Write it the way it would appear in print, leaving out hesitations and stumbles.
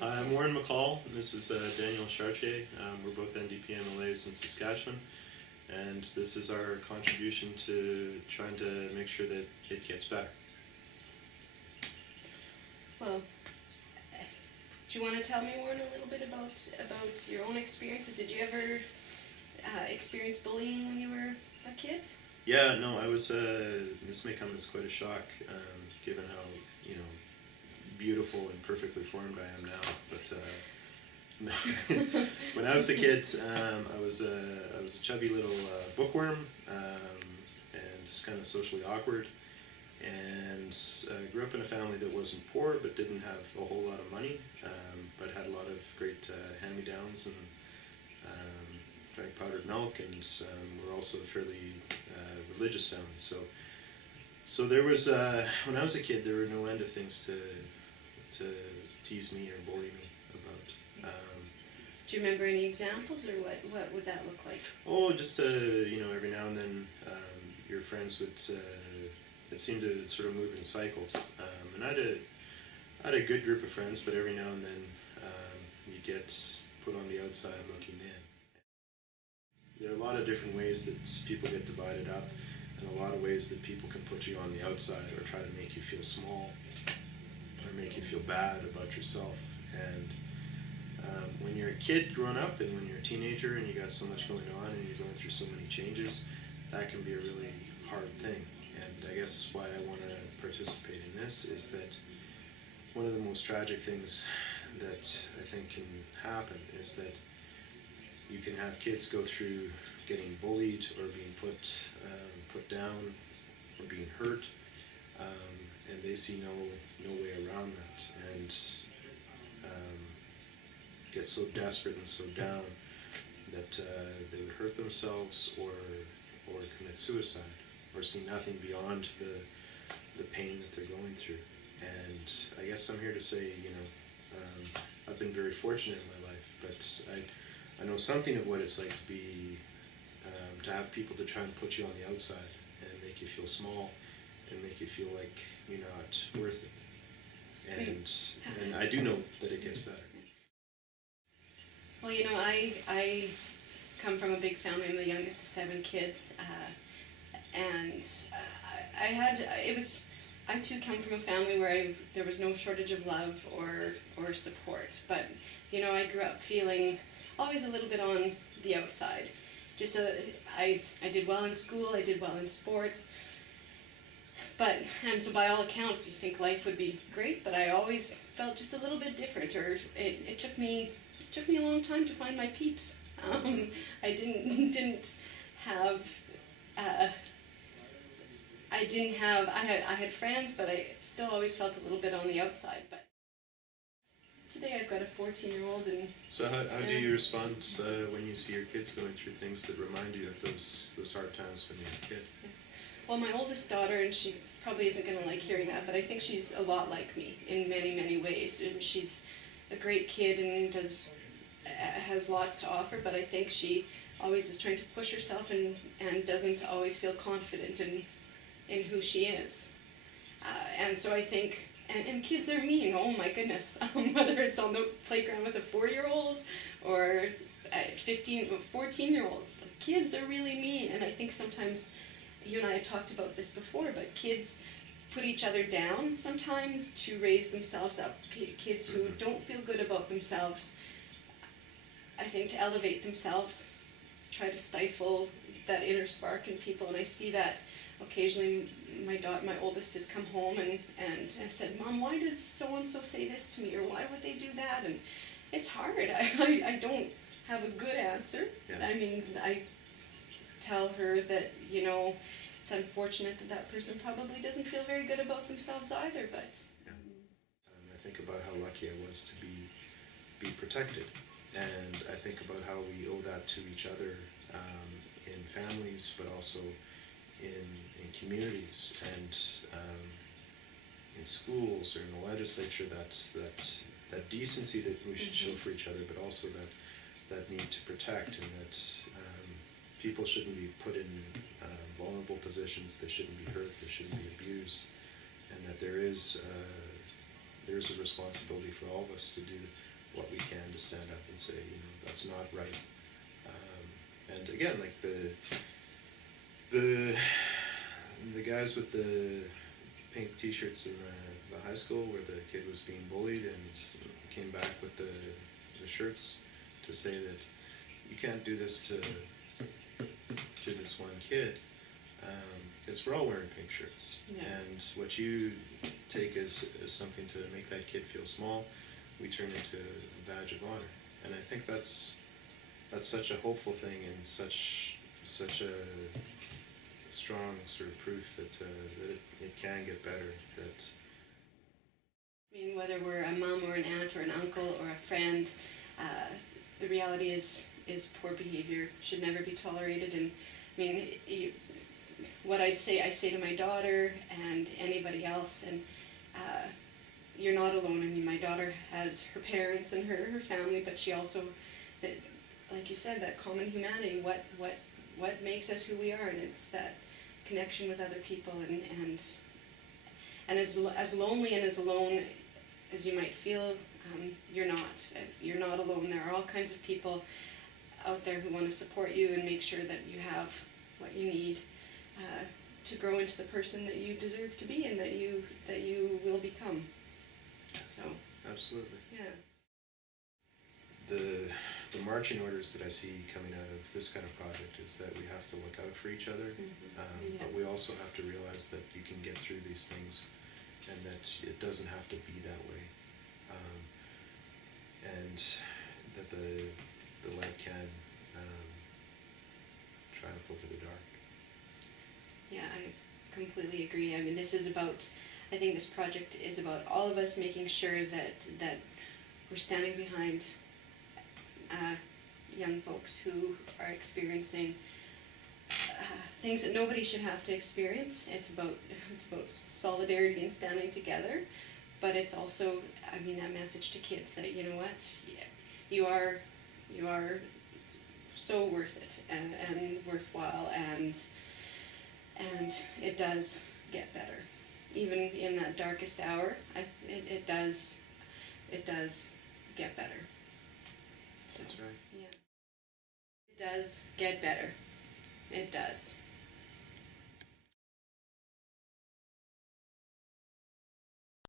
I'm Warren McCall, and this is Danielle Chartier. We're both NDP MLAs in Saskatchewan, and this is our contribution to trying to make sure that it gets better. Well, do you want to tell me, Warren, a little bit about your own experience? Did you ever experience bullying when you were a kid? Yeah, no, I was. This may come as quite a shock, given how beautiful and perfectly formed I am now. But no. When I was a kid, I was a chubby little bookworm, and kind of socially awkward. And grew up in a family that wasn't poor but didn't have a whole lot of money, but had a lot of great hand-me-downs and drank powdered milk, and we're also a fairly religious family. So there was, when I was a kid, there were no end of things to tease me or bully me about. Do you remember any examples, or what would that look like? Oh, just every now and then your friends would. It seemed to sort of move in cycles, and I had a good group of friends, but every now and then you get put on the outside looking in. There are a lot of different ways that people get divided up, and a lot of ways that people can put you on the outside or try to make you feel small or make you feel bad about yourself. And when you're a kid growing up, and when you're a teenager and you got so much going on and you're going through so many changes, that can be a really hard thing. And I guess why I want to participate in this is that one of the most tragic things that I think can happen is that you can have kids go through getting bullied or being put down or being hurt, and they see no way around that, and get so desperate and so down that they would hurt themselves or commit suicide, or see nothing beyond the pain that they're going through. And I guess I'm here to say, I've been very fortunate in my life, but I know something of what it's like to be, to have people to try and put you on the outside and make you feel small and make you feel like you're not worth it. And I do know that it gets better. Well, I come from a big family. I'm the youngest of 7 kids. And I too come from a family where there was no shortage of love or support, but I grew up feeling always a little bit on the outside. I did well in school, I did well in sports, and so by all accounts you think life would be great, but I always felt just a little bit different, or it took me a long time to find my peeps. I didn't have. I had friends, but I still always felt a little bit on the outside. But today I've got a 14-year-old, and so how do you respond when you see your kids going through things that remind you of those hard times when you were a kid? Well, my oldest daughter, and she probably isn't going to like hearing that, but I think she's a lot like me in many, many ways. And she's a great kid and has lots to offer, but I think she always is trying to push herself and doesn't always feel confident in who she is. And so I think, and kids are mean, oh my goodness, whether it's on the playground with a 4-year-old or 14-year-olds, kids are really mean. And I think sometimes, you and I have talked about this before, but kids put each other down sometimes to raise themselves up. Kids who don't feel good about themselves, I think, to elevate themselves, try to stifle that inner spark in people. And I see that occasionally. My oldest has come home and I said, Mom, why does so-and-so say this to me, or why would they do that? And it's hard. I don't have a good answer. Yeah. I mean, I tell her that, it's unfortunate that person probably doesn't feel very good about themselves either, but... Yeah. I think about how lucky I was to be protected, and I think about how we owe that to each other in families, but also in communities and in schools or in the legislature. That decency that we should show for each other, but also that need to protect, and that people shouldn't be put in vulnerable positions. They shouldn't be hurt. They shouldn't be abused, and that there is a responsibility for all of us to do what we can to stand up and say, you know, that's not right. And again, like the guys with the pink t-shirts in the high school where the kid was being bullied and came back with the shirts to say that you can't do this to this one kid, because we're all wearing pink shirts. Yeah. And what you take as something to make that kid feel small, we turn into a badge of honor. And I think that's such a hopeful thing, and such a strong sort of proof that it can get better. That, I mean, whether we're a mom or an aunt or an uncle or a friend, the reality is poor behavior should never be tolerated. And I mean, what I say to my daughter and anybody else, and you're not alone. I mean, my daughter has her parents and her family, but she also, like you said, that common humanity. What makes us who we are, and it's that connection with other people, and as lonely and as alone as you might feel, you're not. You're not alone. There are all kinds of people out there who want to support you and make sure that you have what you need to grow into the person that you deserve to be and that you will become. So. Absolutely. Yeah. The marching orders that I see coming out of this kind of project is that we have to look out for each other, Yeah. but we also have to realize that you can get through these things, and that it doesn't have to be that way, and that the light can triumph over the dark. Yeah, I completely agree. I mean, I think this project is about all of us making sure that we're standing behind young folks who are experiencing things that nobody should have to experience. It's about solidarity and standing together, but it's also, I mean, that message to kids that, you know what, you are so worth it and worthwhile, and it does get better, even in that darkest hour. It does get better. So, That's right. yeah. It does get better. It does.